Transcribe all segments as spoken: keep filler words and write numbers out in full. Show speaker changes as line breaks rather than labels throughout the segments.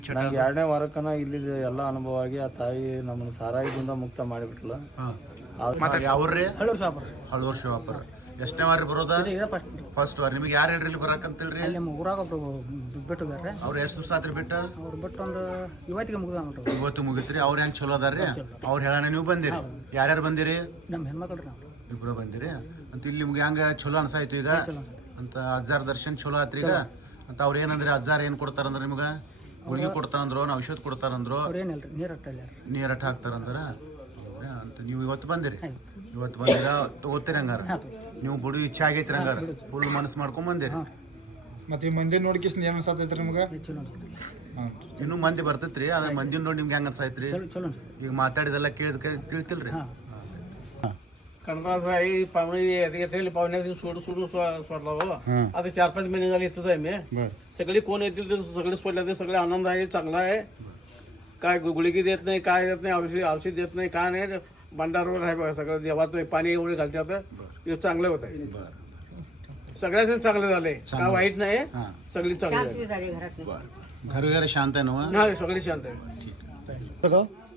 ನಂಗೆ ಎರಡನೇ ವಾರಕ್ಕನ ಇಲ್ಲಿ ಎಲ್ಲ ಅನುಭವ ಆಗಿ ಆ ತಾಯಿ ನಮ್ಮನ್ನು ಸಾರಾಯದಿಂದ ಮುಕ್ತ ಮಾಡಿಬಿಟ್ಲ.
ಯಾವ್ರಿ
ಹಳ್ಳೂರು ಶಾಪುರ
ಹಳ್ಳೂರು ಶಿವಾಪುರ ಎಷ್ಟನೇ ವಾರ ಬರೋದ ಫಸ್ಟ್ ವಾರ ನಿಮ್ಗೆ ಯಾರು ಹೇಳ್ರಿ ಇಲ್ಲಿ ಬರಾಕಂತೇಳ್ರಿ
ಅಲ್ಲಿ ಊರಾಗ ಒಬ್ರು ಬಿಟ್ಟು ಬೇರೆ
ಅವ್ರು ಎಷ್ಟು ದಿವಸ ಆತ್ರಿ ಬಿಟ್ಟ
ಅವ್ರು ಬಿಟ್ಟು ಒಂದು ಇವತ್ತಿಗೆ ಮುಗಿದ ನೋಡ್ರಿ.
ಇವತ್ತು ಮುಗಿತ್ರಿ ಅವ್ರ ಹೆಂಗ್ ಚಲೋ ಅದಾರ್ರಿ ಅವ್ರ ಹೇಳಣ ನೀವು ಬಂದಿರಿ ಯಾರ್ಯಾರು ಬಂದಿರಿ
ನಮ್ಮ ಹೆಣ್ಮಕ್ಳು ನಾವು
ಇಬ್ರು ಬಂದಿರಿ ಅಂತ ಇಲ್ಲಿ ನಿಮ್ಗೆ ಹೆಂಗ ಚಲೋ ಅನ್ಸಾಯ್ತು ಈಗ ಅಂತ ಅಜ್ಜಾರ್ ದರ್ಶನ್ ಚಲೋ ಆತ್ರಿ ಈಗ ಅಂತ ಅವ್ರ ಏನಂದ್ರಿ ಅಜ್ಜಾರ್ ಏನ್ ಕೊಡ್ತಾರಂದ್ರ ನಿಮ್ಗ ಗುಳಿಗೆ ಕೊಡ್ತಾರಂದ್ರು ಔಷಧ ಕೊಡ್ತಾರಂದ್ರು
ಅವ್ರೇನಿಲ್ಲ ನೀರು ಅಟ್ಟಲ್ಲ
ನೀರಟ್ಟ ಹಾಕ್ತಾರಂದ್ರ ಅಂತ ನೀವು ಇವತ್ತು ಬಂದಿರಿ ಇವತ್ತು ಬಂದಿರ ಓದ್ತೀರಿ ಹಂಗಾರ ನೀವು ಬಿಡು ಇಚ್ಛೆ ಆಗೈತ್ರಿ ಹಂಗಾರ ಫುಲ್ ಮನಸ್ಸು ಮಾಡ್ಕೊಂಡ್ ಬಂದಿರಿ.
ಮತ್ತೆ ಈ ಮಂದಿ ನೋಡ್ಕಿಸ್ ಏನ್ ಅನ್ಸತೈತ್ರಿ ನಿಮ್ಗೆ?
ಇನ್ನು ಮಂದಿ ಬರ್ತೈತ್ರಿ ಅದ್ರ ಮಂದಿ ನೋಡಿ ನಿಮ್ಗೆ ಹೆಂಗ ಅನ್ಸಾಯ್ತ್ರಿ ಈಗ ಮಾತಾಡಿದೆಲ್ಲ ಕೇಳಿದ ತಿಳಿತಿಲ್ರಿ.
कणकाचा आई पाहुणे येतील पाहुण्या सोड सोडून सोडला आता चार पाच महिने झाले इथंच आहे मी. सगळे कोण येतील ते सगळे सोडले ते सगळे आनंद आहे चांगला आहे. काय गुळगी देत नाही काय देत नाही औषध औषध देत नाही काय नाही भंडारवर आहे बघा सगळं देवाचं पाणी एवढे घालतात हे चांगलं होत आहे. सगळ्याच चांगलं झालंय काय वाईट नाही सगळी चांगली झाली.
घर वगैरे शांत आहे ना?
नाही सगळी शांत आहे.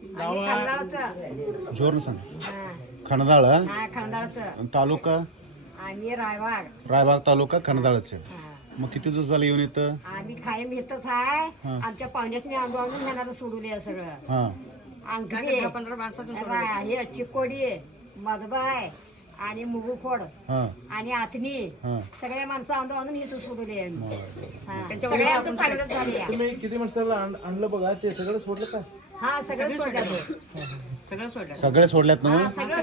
जोर सांग. खणदाळ
खणदाळचं
तालुका
आम्ही रायबाग
रायबाग तालुका खणदाळचे. मग किती दिवस झाले येऊन इथं?
आम्ही कायम येतच आहे. आमच्या पाहुण्यासनी आंदोलन घेणार सोडून सगळं अंगठी पंधरा माणसातून हे चिकोडी मधबाय आणि मुगुखोड आणि आथनी सगळ्या माणसं आंदोलन इथं सोडले. सगळ्यांचं चांगलं झाले.
तुम्ही किती माणसाला आणलं बघा ते सगळं सोडलं का?
हा सगळं सोडलं सगळं सोडलं
सगळे सोडल्यात ना?
सगळं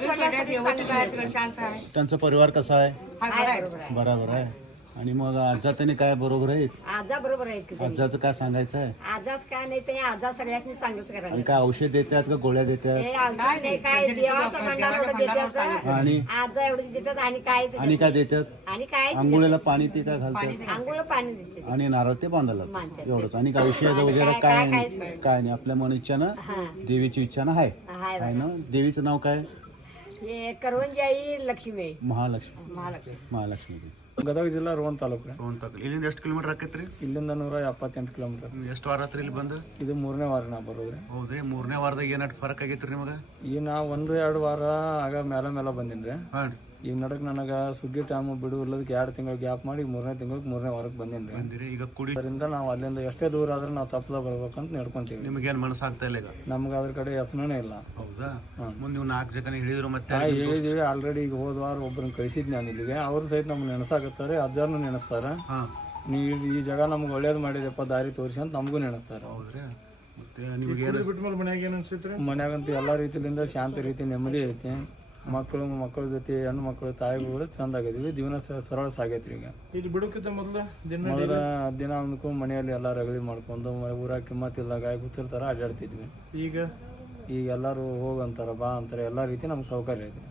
सोडलं.
त्यांचा परिवार कसा आहे?
बरोबर
बरोबर आहे. आणि मग आजा त्यांनी काय बरोबर आहे?
आजा बरोबर आहे.
आजाचं काय सांगायचं आहे?
आजाच काय नाही ते आजा सगळ्यांनी चांगलंच
आणि
करायला.
काय औषध देतात का गोळ्या देतात?
हे औषध नाही काय देवाचं भंडार एवढं देतात
आणि
आजा एवढं देतात आणि काय
आणि काय देतात?
आणि काय
आंघोळीला पाणी ते काय घालतात?
आंघोळ पाणी देते.
आणि नारळ ते बांधायला
बांधतात.
एवढंच. आणि काय औषध वगैरे काय नाही काय नाही आपल्या मन इच्छानं देवीची इच्छानं आहे
हाय
आहे ना? देवीचं नाव काय?
हे करवंजी आई लक्ष्मी
महालक्ष्मी
महालक्ष्मी
महालक्ष्मी
ಗದಗ ಜಿಲ್ಲಾ ರೋಣ ತಾಲೂಕು.
ಇಲ್ಲಿಂದ ಎಷ್ಟು ಕಿಲೋಮೀಟರ್ ಆಕೈತ್ರಿ?
ಇಲ್ಲಿಂದ ನೂರ ಎಪ್ಪತ್ತೆಂಟು ಕಿಲೋಮೀಟರ್.
ಎಷ್ಟು ವಾರ ಆತ್ರಿ ಇಲ್ಲಿ ಬಂದು?
ಇದು ಮೂರನೇ ವಾರ ನಾ ಬರೋದ್ರಿ.
ಹೌದ್ರಿ. ಮೂರನೇ ವಾರದಾಗ ಏನಾದ್ರು ಫರಕ್ ಆಗೈತ್ರಿ ನಿಮಗೆ?
ಈಗ ನಾ ಒಂದು ಎರಡು ವಾರ ಆಗ ಮೇಲೆ ಮೇಲೆ ಬಂದಿನ್ರಿ. ಈಗ ನಡಕ್ ನನಗೆ ಸುಗ್ಗಿ ಟೈಮ್ ಬಿಡು ಇಲ್ಲದಕ್ಕೆ ಎರಡು ತಿಂಗಳು ಗ್ಯಾಪ್ ಮಾಡಿ ಮೂರನೇ ತಿಂಗಳಿಗೆ ಮೂರನೇ ವಾರಕ್ಕೆ ಬಂದಿನ್ರಿ.
ಬಂದಿರಿ. ಈಗ ಕುಡಿ
ಅದರಿಂದ ನಾವು ಅಲ್ಲಿಂದ ಎಷ್ಟೇ ದೂರ ಆದ್ರೆ ನಾವು ತಪ್ಪದ ಬರ್ಬೇಕಂತ ನಡ್ಕೊಂತೀವಿ.
ನಿಮಗೇನು ಮನಸ್ಸು ಆಗ್ತಾ ಇಲ್ಲ ಈಗ?
ನಮ್ಗೆ ಅದ್ರ ಕಡೆ ಹೆಸನೇ ಇಲ್ಲ.
ಹೌದಾ? ಮುಂದೆ ನೀವು ನಾಲ್ಕು ಜನ ಹೇಳಿದ್ರು ಮತ್ತೆ
ಹೇಳಿದೀವಿ ಆಲ್ರೆಡಿ. ಈಗ ಹೋದ ವಾರ ಒಬ್ಬರನ್ನ ಕಳಿಸಿದ್ ನಾನು ಇಲ್ಲಿಗೆ. ಅವ್ರು ಸಹಿತ ನಮ್ಗೆ ನೆನೆಸಾಕತ್ತಾರೆ, ಅಜ್ಜಾರ್ನು ನೆನೆಸ್ತಾರ. ನೀವು ಈ ಜಾಗ ನಮ್ಗೆ ಒಳ್ಳೇದು ಮಾಡಿದಪ್ಪ ದಾರಿ ತೋರಿಸಿ ಅಂತ ನಮಗೂ ನೆನೆಸ್ತಾರ.
ಹೌದ್ರಿ. ಮತ್ತೆ ನಿಮ್ಗೆ
ಮನ್ಯಾಗ ಏನ್ ಅನ್ಸಿತ್ರಿ?
ಮನ್ಯಾಗಂತೂ ಎಲ್ಲ ರೀತಿಯಿಂದ ಶಾಂತ ರೀತಿ ನೆಮ್ಮದಿ ಐತಿ. ಮಕ್ಕಳು ಮಕ್ಕಳ ಜೊತೆ ಹೆಣ್ಣು ಮಕ್ಕಳು ತಾಯಿಗಳು ಚಂದ ಆಗಿದ್ವಿ. ಜೀವನ ಸರಳ ಸಾಗೈತ್ರಿ. ಈಗ
ಇಲ್ಲಿ ಬಿಡೋಕ್ಕಿಂತ ಮೊದಲ
ಮೊದಲ ದಿನ ಅಂದ್ಕೂ ಮನೆಯಲ್ಲಿ ಎಲ್ಲ ರಗಳಿ ಮಾಡ್ಕೊಂಡು ಊರಾಗ ಕಿಮ್ಮತ್ತಿಲ್ಲ ಗಾಯ ಕೂತಿರ್ತಾರ ಅಡ್ಡಾಡ್ತಿದ್ವಿ.
ಈಗ
ಈಗ ಎಲ್ಲರೂ ಹೋಗಂತಾರ ಬಾ ಅಂತಾರೆ. ಎಲ್ಲ ರೀತಿ ನಮ್ಗೆ ಸೌಕರ್ಯ ಐತಿ.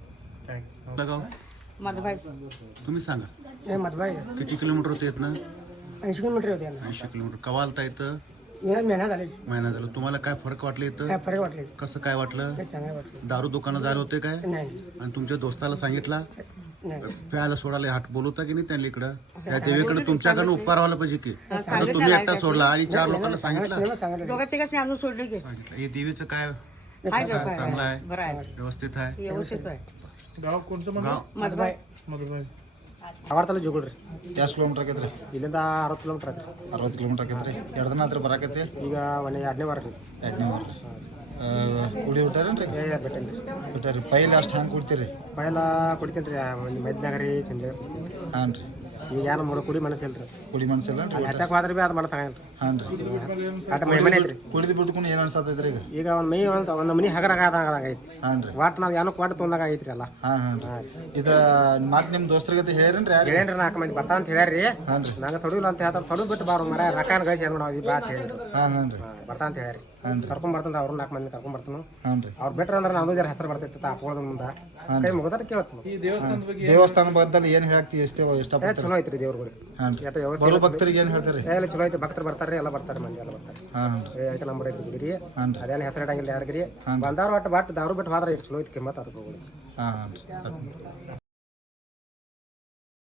तुम्ही सांगा
मधबाई
किती किलोमीटर होते ना?
ऐंशी किलोमीटर होते
ऐंशी किलोमीटर. कवा आलता इथं?
महिना झाले.
महिना झाला. तुम्हाला काय फरक वाटलं इथं?
काय फरक वाटले?
कसं काय वाटलं?
चांगलं वाटलं.
दारू दुकानात जायला होते काय?
नाही
आणि तुमच्या दोस्ताला सांगितला
नाही
प्यायला सोडायला हाट बोलवता की नाही त्यांना इकडं? त्या देवीकडे तुमच्याकडनं उपकार व्हायला पाहिजे की? आता तुम्ही एकटा सोडला आणि चार लोकांना सांगितलं.
दोघं तिघांनी आणून सोडले की
हे देवीचं काय चांगलं आहे? व्यवस्थित आहे.
व्यवस्थित आहे.
गाव कोणचं
गाव
मधबाई
ಮಧುಬಾಯಿ
ಅವರ್ತಲ್ಲ ಜೋಗಳ್ರಿ.
ಎಷ್ಟು ಕಿಲೋಮೀಟರ್ ಆಕೈತ್ರಿ?
ಇಲ್ಲಿಂದ ಅರವತ್ತು ಕಿಲೋಮೀಟರ್ ಆತ್ರಿ.
ಅರವತ್ತು ಕಿಲೋಮೀಟರ್ ಆಕೈತ್ರಿ. ಎರಡು ದಿನ ಹತ್ರ ಬರಾಕೈತಿ.
ಈಗ ಒಂದು ಎರಡನೇ ವಾರ ರೀ.
ಎರಡನೇ ವಾರ ಕುಡಿ ಬಿಟ್ಟಾರೇನ್ರಿ?
ಬಿಟ್ಟೇನ್ರಿ.
ಬಿಟ್ಟಾರಿ. ಪೈಲೆ ಅಷ್ಟು ಹಂಗೆ ಕುಡ್ತೀರಿ?
ಪೈಲ ಕುಡಿತೀನಿ ರೀ. ಒಂದು ಮೈದ್ನಾಗ ರೀ ಚಂದ.
ಹಾಂ ರೀ.
ಈಗ ಏನು ಮೂರು ಕುಡಿ ಮನಸ್ಸಿಲ್ಲ ರೀ.
ಕುಡಿ ಮನಸ್ಸಿಲ್ಲ ರೀ?
ಹತ್ತಕ್ಕೆ ಹೋದ್ರೆ ಭೀ ಅದು ಮಾಡ್ತಾಗಲ್ರಿ.
ಹಾಂ ರೀ.
ಆಟ ಮೈ ಮನೆ ಐತ್ರಿ.
ಕುಡಿದು ಬಿಟ್ಕೊಂಡು ಏನು ಅನ್ಸತ್ತೈತ್ರಿ ಈಗ?
ಈಗ ಒಂದು ಮೈ ಒಂದು ಒಂದು ಮನೆ ಹಗರಾಗ ಆದಂಗ ಐತಿ.
ಹಾಂ ರೀ.
ವಾಟ್ ನಾವು ಏನೋ ಕೊಟ್ಟು ತೊಂದಾಗ ಐತ್ರಿ ಅಲ್ಲ.
ಹಾಂ ಹಾಂ ರೀ. ಇದು ಮತ್ತೆ ನಿಮ್ಮ ದೋಸ್ತರಿಗೆ ಹೇಳಿರೇನ್ರಿ? ಯಾರು
ಹೇಳೇನ್ರಿ ನಾಲ್ಕು ಮಂದಿ ಬರ್ತಾ ಅಂತ ಹೇಳ್ಯಾರಿ.
ಹಾಂ ರೀ.
ನಂಗೆ ತೊಡಿಲ್ಲ ಅಂತ ಹೇಳ್ತಾರೆ. ತೊಡು ಬಿಟ್ಟು ಬಾರೋ ಮರ ರೊಕ್ಕ ಗಳಿಸಿ ಏನು ಮಾಡೋದು ಬಾ ಅಂತ ಹೇಳಿರಿ.
ಹಾಂ ಹಾಂ ರೀ.
ಬರ್ತಾ ಅಂತ ಹೇಳ್ಯಾರಿ.
ಹಾಂ ರೀ.
ಕರ್ಕೊಂಡ್ ಬರ್ತಾನೆ ಅವ್ರು ನಾಲ್ಕು ಮಂದಿ ಕರ್ಕೊಂಡ್ ಬರ್ತಾನು.
ಹಾಂ ರೀ.
ಅವ್ರು ಬಿಟ್ರೆ ಅಂದ್ರೆ ನಾನು ಜರ ಹೆಸರು ಬರ್ತೈತಿ ಅಪ್ಪದ ಮುಂದೆ ಕೈ ಮುಗಿದ್ರೆ ಕೇಳ್ತೀನಿ.
ದೇವಸ್ಥಾನ ಬಗ್ಗೆ ಏನು ಹೇಳ್ತೀವಿ ಎಷ್ಟೇ
ಏ
ಇಷ್ಟಪಡ್ತಾರೆ?
ಚಲೋ ಐತ್ರಿ ದೇವ್ರುಗಳು.
ಹಾಂ ರೀ. ಬರೋ ಭಕ್ತರಿಗೆ ಏನು ಹೇಳ್ತಾರೆ?
ಎಲ್ಲ ಚಲೋ ಐತಿ. ಭಕ್ತರು ಬರ್ತಾರೆ ಎಲ್ಲ ಬರ್ತಾರೆ ಮಂದಿ ಎಲ್ಲ ಬರ್ತಾರೆ.
ಹಾಂ
ಏ ಐತೆ ನಂಬರ್ ಐತಿ ಗುಡಿರಿ.
ಹಾಂ ರೀ.
ಅದೇನು ಹೆಸರು ಇಡಂಗಿಲ್ಲ ಯಾರಿಗ್ರಿ. ಬಂದವ್ರು ಒಟ್ಟು ಬಟ್ ದಾರು ಬಿಟ್ಟು ಹೋದ್ರೆ ಎಷ್ಟು ಚಲೋ ಐತಿ ಕಿಮ್ಮತ್ ಅದಕ್ಕೆ.
ಹಾಂ ಹಾಂ ರೀ.